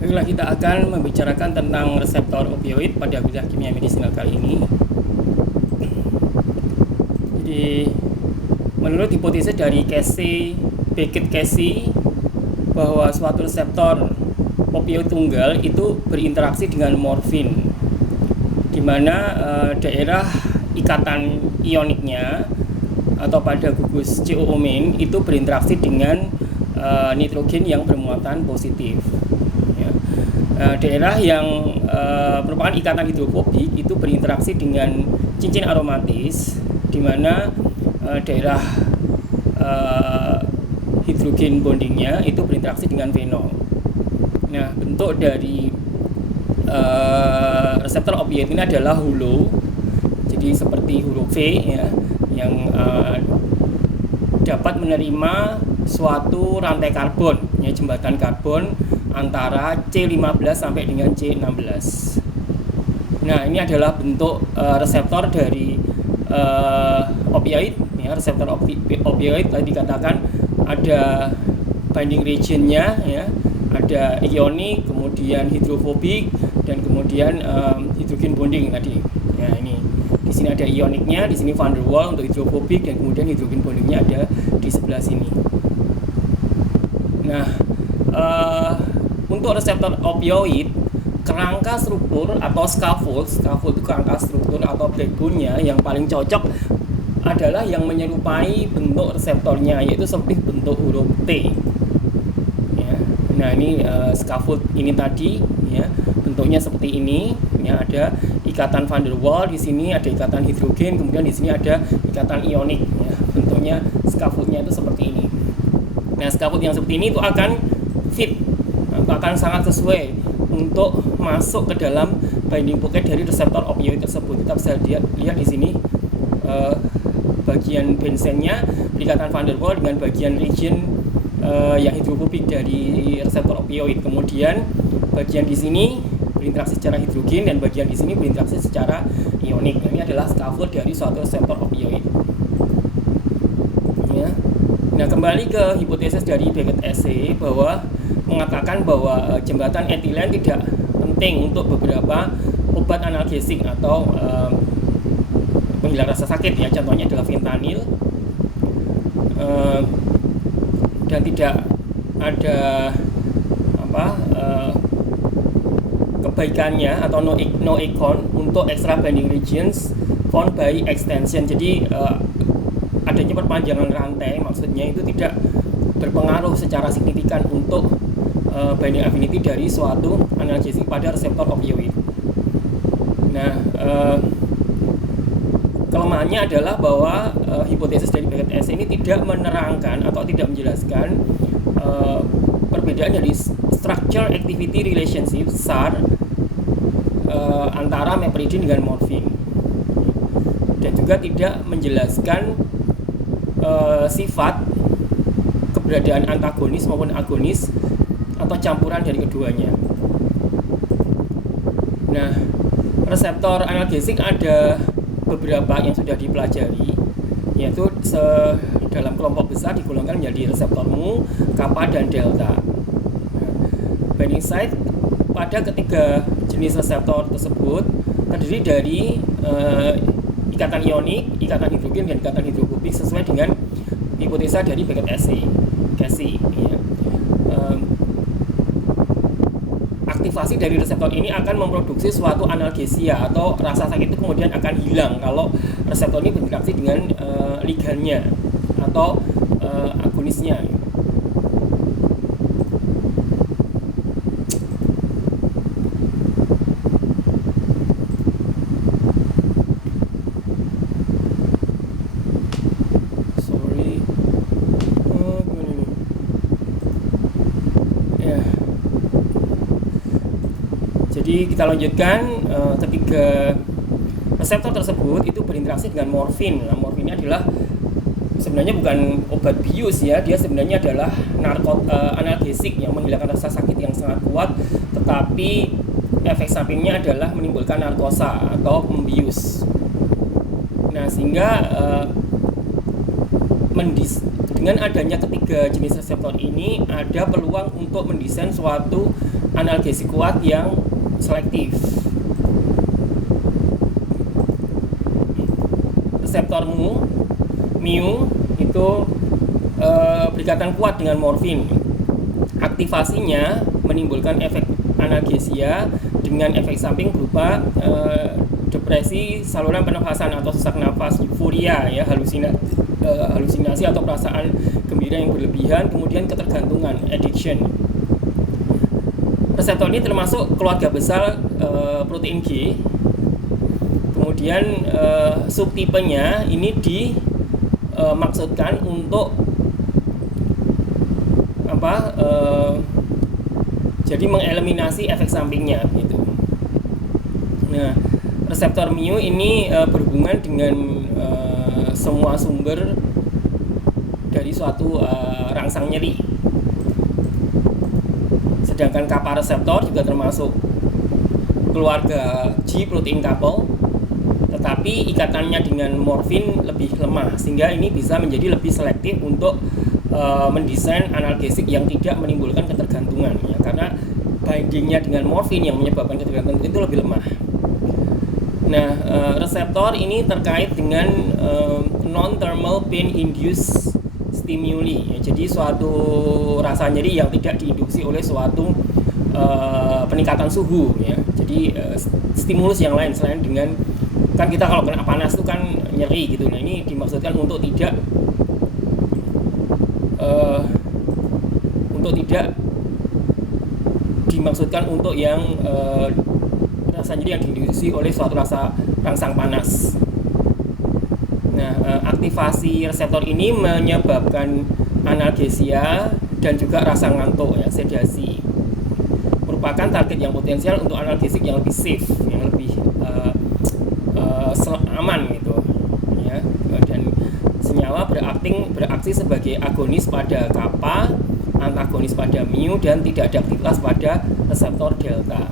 Baiklah, kita akan membicarakan tentang reseptor opioid pada kuliah kimia medisinal kali ini. Jadi, menurut hipotesis dari Beckett-Casey bahwa suatu reseptor opioid tunggal itu berinteraksi dengan morfin, di mana daerah ikatan ioniknya atau pada gugus COO- itu berinteraksi dengan nitrogen yang bermuatan positif. Daerah yang merupakan ikatan hidrofobik itu berinteraksi dengan cincin aromatis, di mana daerah hidrogen bondingnya itu berinteraksi dengan fenol. Nah, bentuk dari reseptor opioid ini adalah halo, jadi seperti huruf V ya, yang dapat menerima suatu rantai karbon, ya, jembatan karbon antara C15 sampai dengan C16. Nah, ini adalah bentuk reseptor dari opioid, ya. Reseptor opioid tadi dikatakan ada binding region-nya, ya, ada ionik, kemudian hidrofobik, dan kemudian hidrogen bonding tadi. Ya, ini di sini ada ioniknya, di sini van der Waals untuk hidrofobik, dan kemudian hidrogen bondingnya ada di sebelah sini. Nah, untuk reseptor opioid, kerangka struktur atau scaffold itu kerangka struktur atau backbone-nya yang paling cocok adalah yang menyerupai bentuk reseptornya, yaitu seperti bentuk huruf T. Ya. Nah, ini scaffold ini tadi, ya, bentuknya seperti ini. Ya, ada ikatan van der Waals, di sini ada ikatan hidrogen, kemudian di sini ada ikatan ionik. Ya. Bentuknya scaffold-nya itu seperti ini. Nah, scaffold yang seperti ini itu akan fit, akan sangat sesuai untuk masuk ke dalam binding pocket dari reseptor opioid tersebut. Kita bisa lihat di sini bagian bensennya ikatan van der Waals dengan bagian region yang hidrofobik dari reseptor opioid. Kemudian bagian di sini berinteraksi secara hidrogen dan bagian di sini berinteraksi secara ionik. Nah, ini adalah scaffold dari suatu reseptor opioid. Ya. Nah, kembali ke hipotesis dari Beckett-Casey bahwa mengatakan bahwa jembatan etilen tidak penting untuk beberapa obat analgesik atau penghilang rasa sakit, ya, contohnya adalah fentanyl, dan tidak ada kebaikannya atau no econ untuk extra binding regions found by extension. Jadi adanya perpanjangan rantai maksudnya itu tidak berpengaruh secara signifikan untuk binding affinity dari suatu analgesik pada reseptor opioid. Nah, kelemahannya adalah bahwa hipotesis dari Beckett-Casey ini tidak menerangkan atau tidak menjelaskan perbedaan dari structure activity relationship SAR antara meperidine dengan morfin, dan juga tidak menjelaskan sifat keberadaan antagonis maupun agonis atau campuran dari keduanya. Nah, reseptor analgesik ada beberapa yang sudah dipelajari, yaitu dalam kelompok besar digolongkan menjadi reseptor mu, kappa, dan delta. Binding site pada ketiga jenis reseptor tersebut terdiri dari ikatan ionik, ikatan hidrogen, dan ikatan hidrofobik sesuai dengan hipotesa dari Beckett-Casey. Ya. Aktivasi dari reseptor ini akan memproduksi suatu analgesia atau rasa sakit itu kemudian akan hilang kalau reseptor ini berinteraksi dengan ligannya atau agonisnya. Jadi kita lanjutkan, ketiga reseptor tersebut itu berinteraksi dengan morfin. Nah, morfin ini adalah sebenarnya bukan obat bius, ya, dia sebenarnya adalah analgesik yang menghilangkan rasa sakit yang sangat kuat, tetapi efek sampingnya adalah menimbulkan narkosa atau membius. Nah, sehingga dengan adanya ketiga jenis reseptor ini ada peluang untuk mendesain suatu analgesik kuat yang selektif. Reseptor mu itu berikatan kuat dengan morfin. Aktivasinya menimbulkan efek analgesia dengan efek samping berupa depresi saluran pernafasan atau sesak nafas, euforia ya, halusinasi atau perasaan gembira yang berlebihan, kemudian ketergantungan, addiction. Reseptor ini termasuk keluarga besar protein G. Kemudian subtipenya ini dimaksudkan untuk jadi mengeliminasi efek sampingnya gitu. Nah, reseptor mu ini berhubungan dengan semua sumber dari suatu rangsang nyeri. Sedangkan kappa reseptor juga termasuk keluarga G protein couple, tetapi ikatannya dengan morfin lebih lemah, sehingga ini bisa menjadi lebih selektif untuk mendesain analgesik yang tidak menimbulkan ketergantungan ya, karena bindingnya dengan morfin yang menyebabkan ketergantungan itu lebih lemah. Nah, reseptor ini terkait dengan non-thermal pain induced stimuli ya, jadi suatu rasa nyeri yang tidak diinduksi oleh suatu peningkatan suhu ya. Jadi stimulus yang lain selain dengan, kan kita kalau kena panas itu kan nyeri gitu. Nah, ini dimaksudkan untuk tidak dimaksudkan untuk yang rasa nyeri yang diinduksi oleh suatu rasa rangsang panas. Nah, aktivasi reseptor ini menyebabkan analgesia dan juga rasa ngantuk ya, sedasi. Merupakan target yang potensial untuk analgesik yang lebih safe, yang lebih aman gitu ya. Dan senyawa beraksi sebagai agonis pada kappa, antagonis pada mu, dan tidak ada aktivitas pada reseptor delta.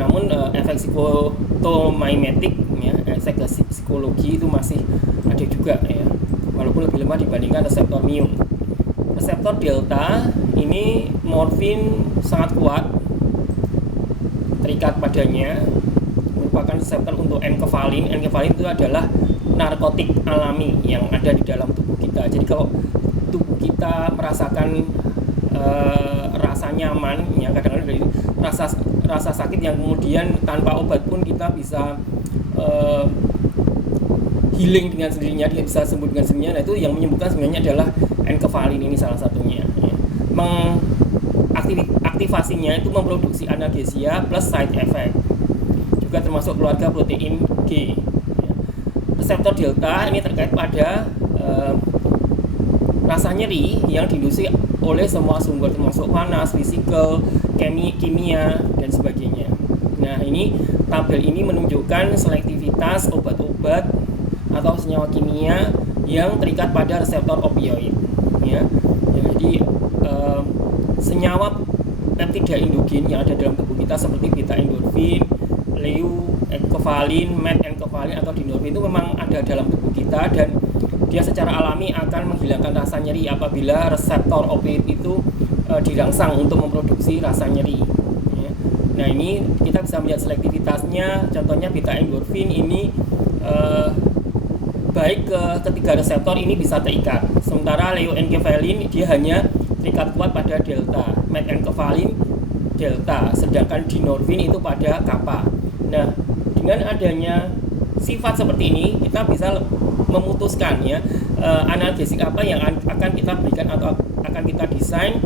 Namun efek psikotomimetik ya, efek psikologi itu masih ada juga ya, walaupun lebih lemah dibandingkan reseptor mu. Reseptor delta ini morfin sangat kuat terikat padanya, merupakan reseptor untuk enkefalin. Enkefalin itu adalah narkotik alami yang ada di dalam tubuh kita. Jadi kalau tubuh kita merasakan rasa nyaman ya, kadang-kadang dari rasa sakit yang kemudian tanpa obat pun kita bisa healing dengan sendirinya, dia bisa sembuh dengan sendirinya. Nah, itu yang menyembuhkan sebenarnya adalah enkefalin, ini salah satunya ya. Aktivasinya itu memproduksi analgesia plus side effect, juga termasuk keluarga protein G ya. Reseptor delta ini terkait pada rasa nyeri yang diinduksi oleh semua sumber, termasuk panas, fisikal, kimia, dan sebagainya. Nah, ini tabel ini menunjukkan selektivitas obat-obat atau senyawa kimia yang terikat pada reseptor opioid ya. Jadi senyawa peptida endogen yang ada dalam tubuh kita seperti beta endorfin, leu, enkefalin, met enkefalin atau dinorfin itu memang ada dalam tubuh kita, dan dia secara alami akan menghilangkan rasa nyeri apabila reseptor opioid itu dirangsang untuk memproduksi rasa nyeri ya. Nah, ini kita bisa melihat selektivitasnya. Contohnya beta endorfin ini baik ketiga reseptor ini bisa terikat, sementara leu enkefalin dia hanya terikat kuat pada delta, met enkefalin delta, sedangkan dinorfin itu pada kappa. Nah, dengan adanya sifat seperti ini kita bisa memutuskan ya analgesik apa yang akan kita berikan atau akan kita desain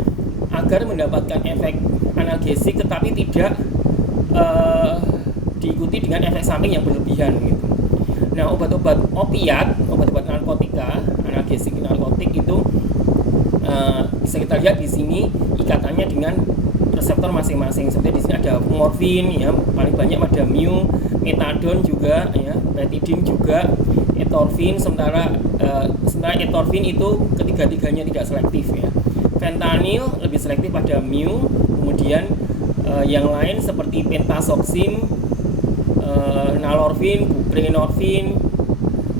agar mendapatkan efek analgesik tetapi tidak diikuti dengan efek samping yang berlebihan gitu. Nah, obat-obat opiat, obat-obat narkotika, analgesik narkotik itu bisa kita lihat di sini ikatannya dengan reseptor masing-masing. Seperti di sini ada morfin ya, paling banyak ada mu, metadon juga ya, betidin juga, etorfin, sementara etorfin itu ketiga-tiganya tidak selektif ya. Fentanyl lebih selektif pada mu, kemudian yang lain seperti pentasoksin, nalorfin, buprenorfin.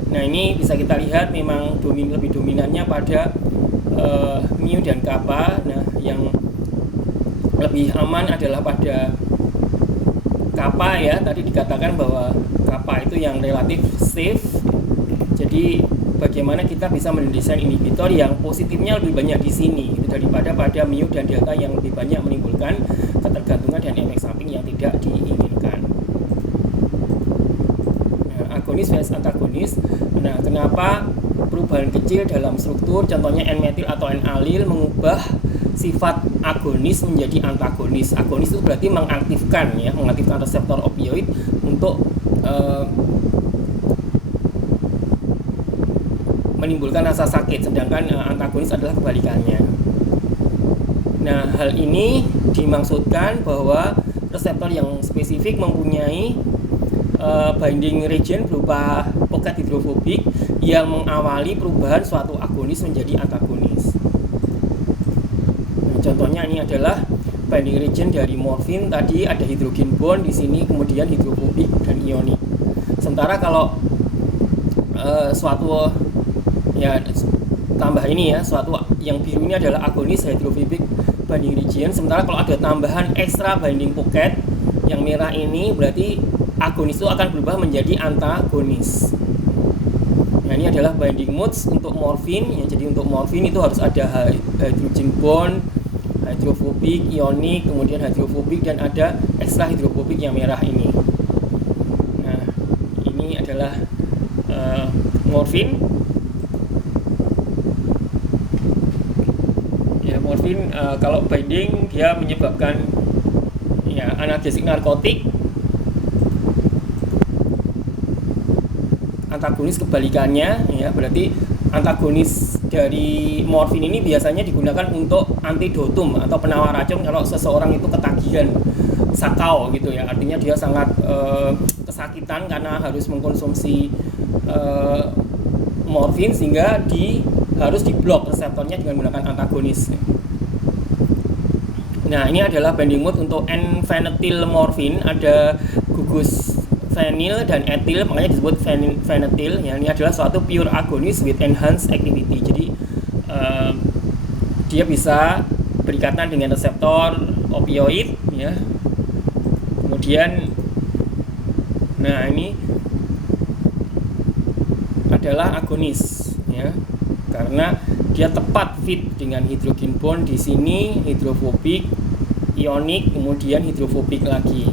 Nah, ini bisa kita lihat memang lebih dominannya pada mu dan kappa. Nah, yang lebih aman adalah pada kappa ya. Tadi dikatakan bahwa kappa itu yang relatif safe. Jadi bagaimana kita bisa mendesain inhibitor yang positifnya lebih banyak di sini gitu, daripada pada mu dan delta yang lebih banyak menimbulkan ketergantungan dan efek samping yang tidak diinginkan. Nah, agonis versus antagonis. Nah, kenapa perubahan kecil dalam struktur, contohnya N-metil atau N-alil, mengubah sifat agonis menjadi antagonis. Agonis itu berarti mengaktifkan reseptor opioid untuk menimbulkan rasa sakit, sedangkan antagonis adalah kebalikannya. Nah, hal ini dimaksudkan bahwa reseptor yang spesifik mempunyai binding region berupa pocket hidrofobik yang mengawali perubahan suatu agonis menjadi antagonis. Nah, contohnya ini adalah binding region dari morfin. Tadi ada hidrogen bond di sini, kemudian hidrofobik dan ionik. Sementara kalau suatu ya tambah ini ya, suatu yang biru ini adalah agonis hydrophobic binding region. Sementara kalau ada tambahan extra binding pocket yang merah ini, berarti agonis itu akan berubah menjadi antagonis. Nah, ini adalah binding modes untuk morfin ya. Jadi untuk morfin itu harus ada hydrogen bond, hydrophobic, ionik, kemudian hydrophobic, dan ada extra hydrophobic yang merah ini. Nah, ini adalah morfin. Morfin kalau binding dia menyebabkan ya analgesik narkotik. Antagonis kebalikannya ya, berarti antagonis dari morfin ini biasanya digunakan untuk antidotum atau penawar racun kalau seseorang itu ketagihan sakau gitu ya, artinya dia sangat kesakitan karena harus mengkonsumsi morfin, sehingga harus diblok reseptornya dengan menggunakan antagonis. Nah, ini adalah binding mode untuk N-phenyl morfin, ada gugus phenyl dan etil, makanya disebut phenyl ya. Ini adalah suatu pure agonist with enhanced activity. Jadi dia bisa berikatan dengan reseptor opioid ya. Kemudian nah ini adalah agonis ya, karena dia tepat fit dengan hidrogen bond di sini, hidrofobik, ionik, kemudian hidrofobik lagi.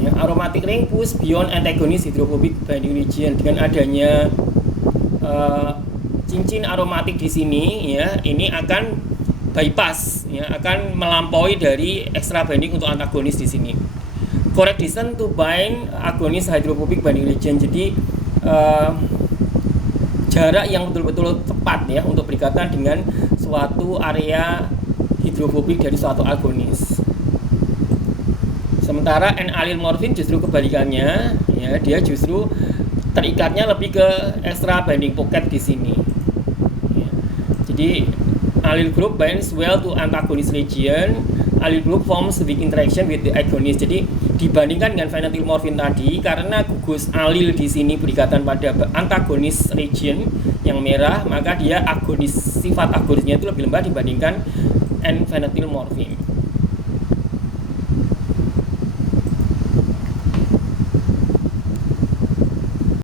Ya, aromatic ring push beyond antagonist hidrofobik binding region. Dengan adanya cincin aromatik di sini ya, ini akan bypass ya, akan melampaui dari extra binding untuk antagonis di sini. Correct distance to bind agonis hydrophobic binding region. Jadi jarak yang betul-betul tepat ya untuk berikatan dengan suatu area hidrofobik dari suatu agonis. Sementara N-alil morfin justru kebalikannya ya, dia justru terikatnya lebih ke extra binding pocket di sini. Ya. Jadi allyl group binds well to antagonist region. Allyl group forms weak interaction with the agonist. Jadi dibandingkan dengan phenethyl tadi, karena gugus alil di sini berikatan pada antagonis region yang merah, maka dia agonis, sifat agonisnya itu lebih lemah dibandingkan N-phenethyl